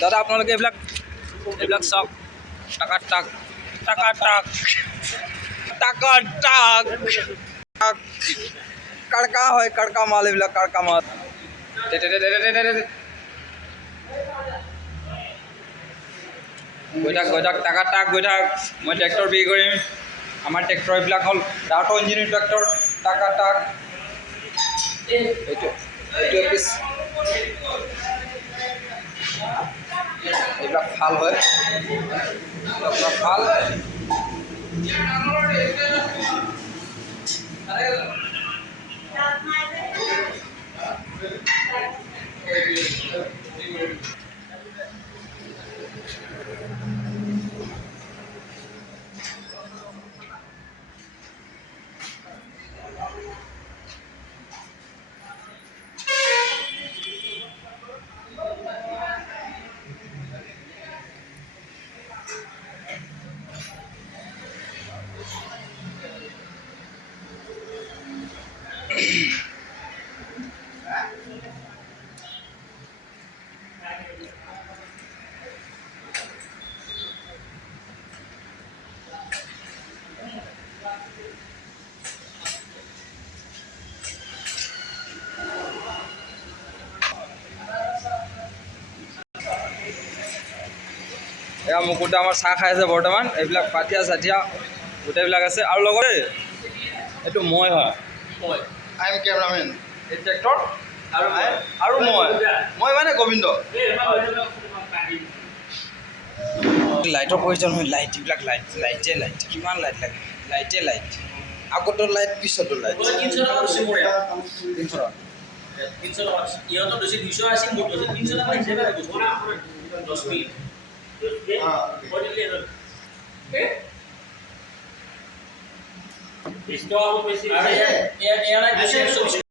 দাদা আপোনালোকে এইবিলাক চাওক টাকা টাক টাকা টাক টাকা টাক কড়কা হয় কড়কা মাল এইবিলাক কড়কা মাল গৈ থাক টাকা টাক গৈ থাক মই ট্ৰেক্টৰ বিক্ৰী কৰিম আমাৰ ট্ৰেক্টৰ এইবিলাক হ'ল ডাউট ইঞ্জিনিয়াৰ ট্ৰেক্টৰ টাকা টাক এইটো পিছ এইবিলাক ভাল হয় ভাল এয়া মুকুটে আমাৰ চাহ খাই আছে বৰ্তমান এইবিলাক পাতিয়া চাতিয়া গোটেইবিলাক আছে আৰু লগতে এইটো মই হয় আই এম কেমেৰামেন এই ট্ৰেক্টৰ আৰু মই মানে গোবিন্দ লাইটৰ প্ৰয়োজন হয় এইবিলাক লাইট কিমান লাইট লাগে লাইট আগতো লাইট পিছতো লাইট 300 টকা বেছি মোৰ ইয়াত 300 টকা ইহঁতৰ বেছি 200 আছিল মোৰ 300 টকা হিচাপে বুঝব না 10 minute Esto hago pues sí.